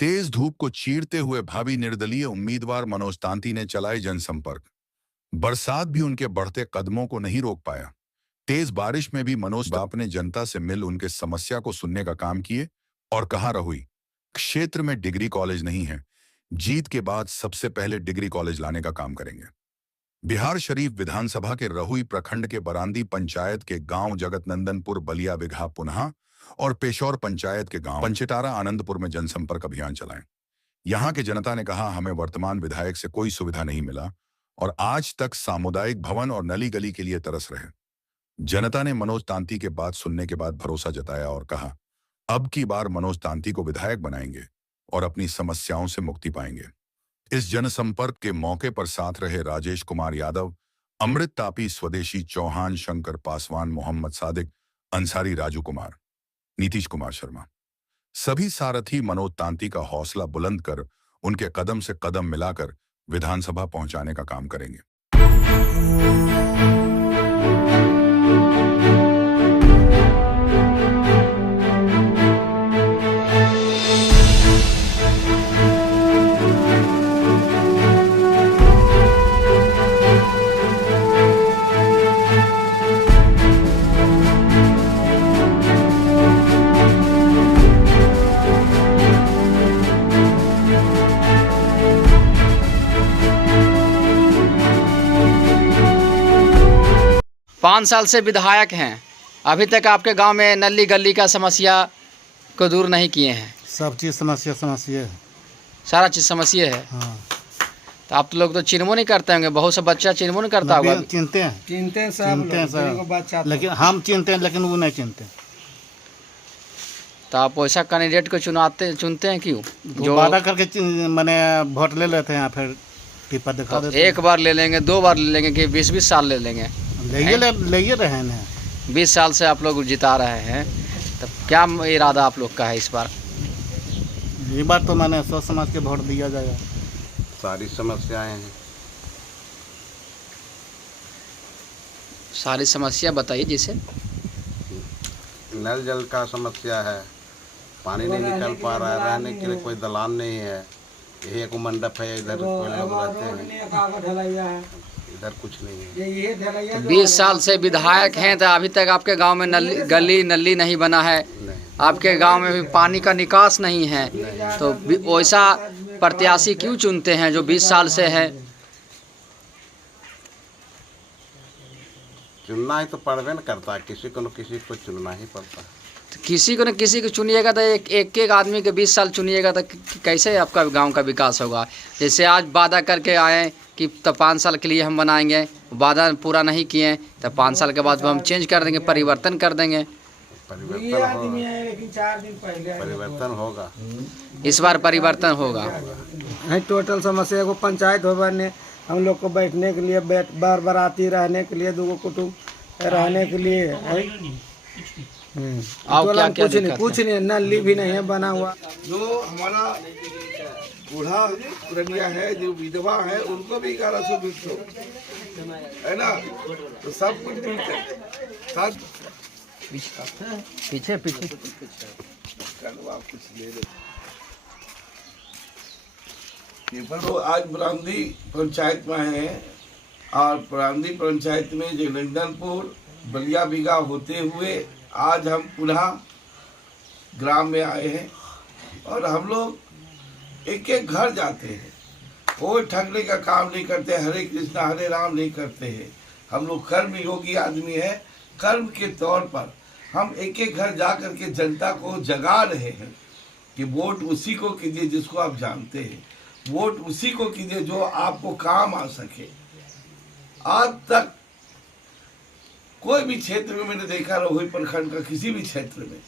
तेज धूप को चीरते हुए भावी निर्दलीय उम्मीदवार मनोज तांती ने चलाए जनसंपर्क। बरसात भी उनके बढ़ते कदमों को नहीं रोक पाया। तेज बारिश में भी मनोज बाप ने जनता से मिल उनके समस्या को सुनने का काम किए और कहा, रहुई क्षेत्र में डिग्री कॉलेज नहीं है, जीत के बाद सबसे पहले डिग्री कॉलेज लाने का काम करेंगे। बिहार शरीफ विधानसभा के रहुई प्रखंड के बरांदी पंचायत के गांव जगतनंदनपुर बलिया बिघा पुनः और पेशौर पंचायत के गांव पंचेटारा आनंदपुर में जनसंपर्क अभियान चलाएं। यहां के जनता ने कहा, हमें वर्तमान विधायक से कोई सुविधा नहीं मिला और आज तक सामुदायिक भवन और नली गली के लिए तरस रहे। जनता ने मनोज तांती के बात सुनने के बाद भरोसा जताया और कहा, अब की बार मनोज तांती को विधायक बनाएंगे और अपनी समस्याओं से मुक्ति पाएंगे। इस जनसंपर्क के मौके पर साथ रहे राजेश कुमार यादव, अमृत तापी, स्वदेशी चौहान, शंकर पासवान, मोहम्मद सादिक अंसारी, राजू कुमार, नीतीश कुमार शर्मा। सभी सारथी मनोज तांती का हौसला बुलंद कर उनके कदम से कदम मिलाकर विधानसभा पहुंचाने का काम करेंगे। 5 साल से विधायक हैं, अभी तक आपके गांव में नली गली का समस्या को दूर नहीं किए हैं। सब चीज़ समस्या है, सारा चीज़ समस्या है। हाँ। तो आप लोग तो चिन्हो नहीं करते होंगे, बहुत से बच्चा चिन्हो नहीं करता होगा। चिनते हैं सब, लेकिन हम चिनते हैं, लेकिन वो नहीं चिनते। तो आप वैसा कैंडिडेट को चुनते हैं क्यों? जो वादा करके मैंने वोट ले लेते हैं, फिर टिप्पा दिखा देते हैं। एक बार ले लेंगे, 2 बार ले लेंगे कि 20-20 साल ले लेंगे? ले रहे हैं। 20 साल से आप लोग जिता रहे हैं, तब क्या इरादा आप लोग का है इस बार? ये बार तो मैंने सोच समझ के वोट दिया जाएगा। सारी समस्याएं हैं। सारी समस्या बताइए। जैसे नल जल का समस्या है, पानी नहीं निकल पा रहा है, रहने के लिए कोई दलान नहीं है, यही एक मंडप है, इधर कोई लोग रहते हैं, इधर कुछ नहीं है। 20 साल से विधायक हैं तो अभी तक आपके गांव में गली नली नहीं बना है, आपके गांव में भी पानी का निकास नहीं है। तो वैसा प्रत्याशी क्यों चुनते हैं जो 20 साल से है? चुनना ही तो पड़वे न करता है, किसी को चुनना ही पड़ता है। तो किसी को न किसी को चुनिएगा तो एक आदमी के 20 साल चुनिएगा तो कैसे आपका गांव का विकास होगा? जैसे आज वादा करके आए कि तो 5 साल के लिए हम बनाएंगे, वादा पूरा नहीं किए तो 5 साल के बाद हम चेंज कर देंगे, परिवर्तन कर देंगे। परिवर्तन होगा, इस बार परिवर्तन होगा। टोटल समस्या को पंचायत भवन ने हम लोग को बैठने के लिए, बार बाराती रहने के लिए, 2 कुटुंब रहने के लिए कुछ नहीं, नली भी नहीं है बना हुआ। जो हमारा बूढ़ा पुरनिया है, जो विधवा है, उनको भी 1100 है ना, तो सब कुछ मिलता है। पीछे कुछ ले लो। तो आज बरांदी पंचायत में है और बरांदी पंचायत में जगनंदनपुर बलिया बिघा होते हुए आज हम पुनः ग्राम में आए हैं और हम लोग एक एक घर जाते हैं। कोई ठगने का काम नहीं करते, हरे कृष्णा हरे राम नहीं करते हैं। हम लोग कर्म योगी आदमी है। कर्म के तौर पर हम एक एक घर जा करके जनता को जगा रहे हैं कि वोट उसी को कीजिए जिसको आप जानते हैं, वोट उसी को कीजिए जो आपको काम आ सके। आज तक कोई भी क्षेत्र में मैंने देखा, रहुई प्रखंड का किसी भी क्षेत्र में,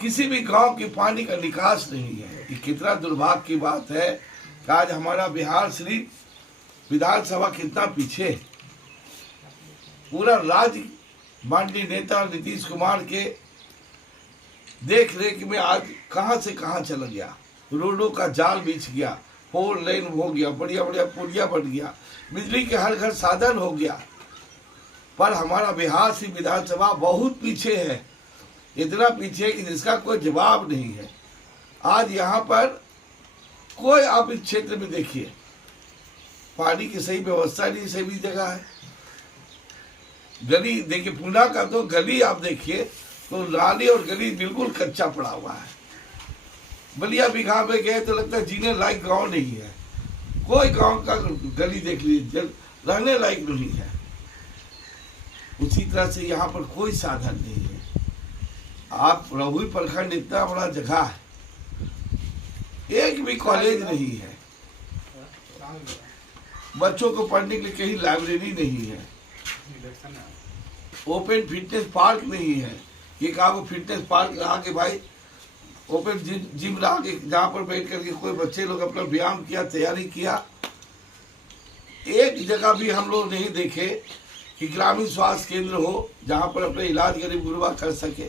किसी भी गांव के पानी का निकास नहीं है। ये कितना दुर्भाग्य की बात है कि आज हमारा बिहार शरीफ विधानसभा कितना पीछे है। पूरा राज्य माननीय नेता नीतीश कुमार के देख रेख में आज कहां से कहां चला गया। रोडों का जाल बिछ गया, 4 लेन हो गया, बढ़िया बढ़िया पुलिया बन गया, बिजली के हर घर साधन हो गया। पर हमारा बिहार से विधानसभा बहुत पीछे है, इतना पीछे कि जिसका कोई जवाब नहीं है। आज यहाँ पर कोई आप इस क्षेत्र में देखिए, पानी की सही व्यवस्था नहीं सभी जगह है। गली देखिए, पुणे का तो गली आप देखिए तो नाली और गली बिल्कुल कच्चा पड़ा हुआ है। बलिया बिघा में गए तो लगता है जीने लायक गांव नहीं है। कोई गांव का गली देख लीजिए, रहने लायक नहीं है। उसी तरह से यहाँ पर कोई साधन नहीं है। आप रहुई प्रखंड इतना बड़ा जगह है, एक भी कॉलेज नहीं है, बच्चों को पढ़ने के लिए कहीं लाइब्रेरी नहीं है, ओपन फिटनेस पार्क नहीं है। ये कहा वो फिटनेस पार्क रहा कि भाई ओपन जिम रहा कि जहाँ पर बैठ करके कोई बच्चे लोग अपना व्यायाम किया, तैयारी किया। एक जगह भी हम लोग नहीं देखे कि ग्रामीण स्वास्थ्य केंद्र हो जहाँ पर अपने इलाज गरीब गुरबा कर सके।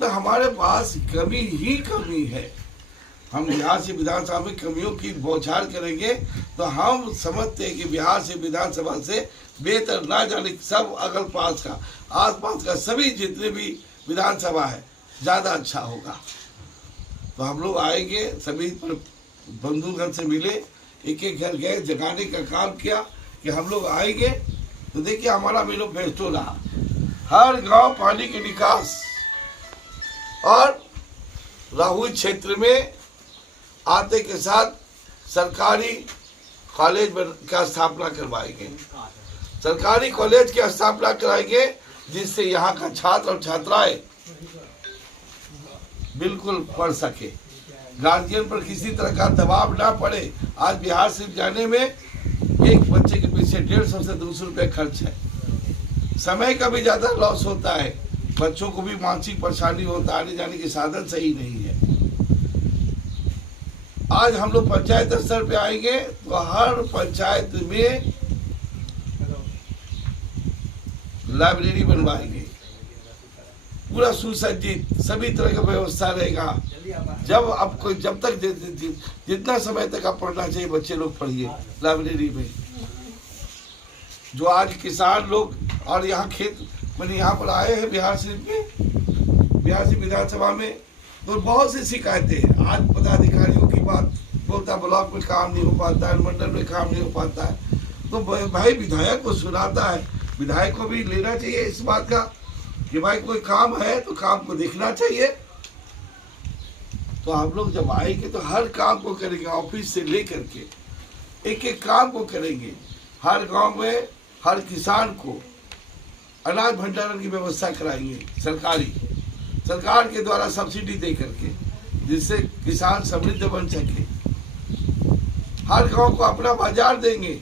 तो हमारे पास कमी ही कमी है। हम यहाँ से विधानसभा में कमियों की बौछार करेंगे तो हम समझते हैं कि बिहार से विधानसभा से बेहतर ना जाने सब अगल पास का आसपास का सभी जितने भी विधानसभा है ज़्यादा अच्छा होगा। तो हम लोग आएंगे, सभी बंधुगण से मिले, एक एक घर गए, जगाने का काम किया कि हम लोग आएंगे। तो देखिए हमारा मैनिफेस्टो रहा, हर गांव पानी के निकास और राहुल क्षेत्र में आते के साथ सरकारी कॉलेज का स्थापना करवाएंगे। सरकारी कॉलेज की स्थापना कराएंगे जिससे यहाँ का छात्र और छात्राएं बिल्कुल पढ़ सके, गार्जियन पर किसी तरह का दबाव ना पड़े। आज बिहार से जाने में एक बच्चे के पीछे 150 से 200 रुपये खर्च है। समय का भी ज़्यादा लॉस होता है, बच्चों को भी मानसिक परेशानी होता है, आने जाने के साधन सही नहीं है। आज हम लोग पंचायत स्तर पे आएंगे तो हर पंचायत में लाइब्रेरी बनवाएंगे, पूरा सुसज्जित सभी तरह का व्यवस्था रहेगा। जब तक जितना समय तक आप पढ़ना चाहिए बच्चे लोग पढ़िए लाइब्रेरी में। जो आज किसान लोग और यहाँ खेत मैंने यहाँ पर आए हैं बिहार से विधानसभा में, तो बहुत सी शिकायतें हैं। आज पदाधिकारियों की बात बोलता, ब्लॉक में काम नहीं हो पाता है, मंडल में काम नहीं हो पाता है, तो भाई विधायक को सुनाता है। विधायक को भी लेना चाहिए इस बात का कि भाई कोई काम है तो काम को देखना चाहिए। तो हम लोग जब आएंगे तो हर काम को करेंगे, ऑफिस से लेकर के एक एक काम को करेंगे। हर गांव में हर किसान को अनाज भंडारण की व्यवस्था कराएंगे, सरकार के द्वारा सब्सिडी दे करके, जिससे किसान समृद्ध बन सके। हर गांव को अपना बाजार देंगे,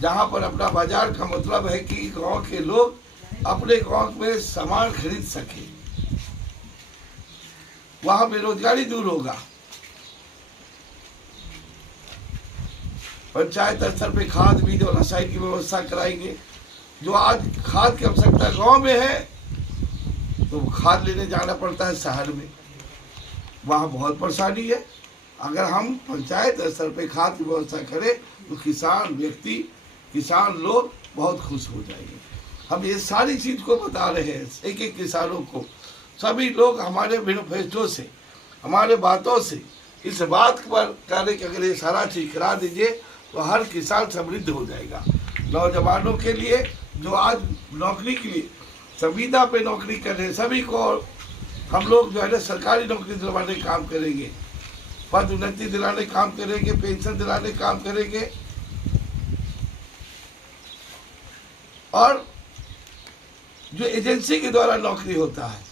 जहां पर अपना बाजार का मतलब है कि गांव के लोग अपने गांव में सामान खरीद सके, वहां बेरोजगारी दूर होगा। पंचायत स्तर पे खाद बीज और रसायन की व्यवस्था कराएंगे। जो आज खाद की आवश्यकता गांव में है तो खाद लेने जाना पड़ता है शहर में, वहाँ बहुत परेशानी है। अगर हम पंचायत स्तर पे खाद की व्यवस्था करें तो किसान लोग बहुत खुश हो जाएंगे। हम ये सारी चीज़ को बता रहे हैं एक एक किसानों को। सभी लोग हमारे मैनिफेस्टो से, हमारे बातों से इस बात पर करें कि अगर ये सारा चीज करा दीजिए तो हर किसान समृद्ध हो जाएगा। नौजवानों के लिए जो आज नौकरी के लिए संविदा पे नौकरी कर रहे हैं, सभी को हम लोग जो है ना सरकारी नौकरी दिलवाने का काम करेंगे, पद उन्नति दिलाने काम करेंगे, पेंशन दिलाने काम करेंगे। और जो एजेंसी के द्वारा नौकरी होता है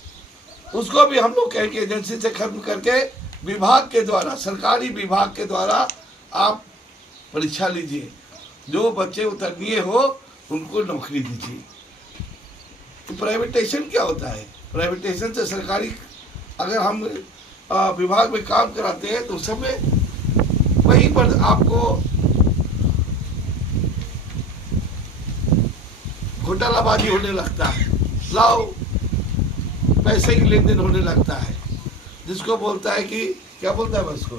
उसको भी हम लोग कहेंगे एजेंसी से खत्म करके विभाग के द्वारा, सरकारी विभाग के द्वारा आप परीक्षा लीजिए, जो बच्चे उतरनीय हो उनको नौकरी दीजिए। तो प्राइवेटेशन क्या होता है? प्राइवेटेशन से सरकारी अगर हम विभाग में काम कराते हैं तो उस समय वहीं पर आपको घोटालाबाजी होने लगता है, लाओ पैसे की लेन देन होने लगता है, जिसको बोलता है कि क्या बोलता है बस को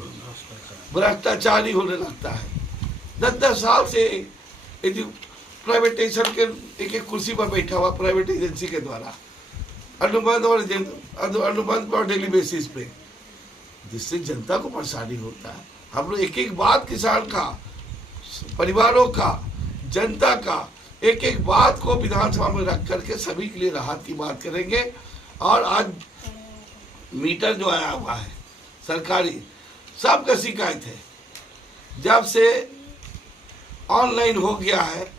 भ्रष्टाचारी होने लगता है। 10-10 साल से प्राइवेटेशन के एक कुर्सी पर बैठा हुआ प्राइवेट एजेंसी के द्वारा अनुबंध और डेली बेसिस पे जिससे जनता को परेशानी होता है। हम लोग एक एक बात किसान का, परिवारों का, जनता का एक एक बात को विधानसभा में रख करके सभी के लिए राहत की बात करेंगे। और आज मीटर जो आया हुआ है सरकारी, सबका शिकायत है, जब से ऑनलाइन हो गया है,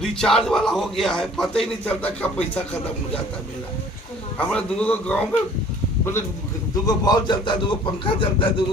रिचार्ज वाला हो गया है, पता ही नहीं चलता कब पैसा खत्म हो जाता है मेरा। हमारा दूगो गाँव में मतलब दूगो बॉल चलता है, दूगो पंखा चलता है, दूगो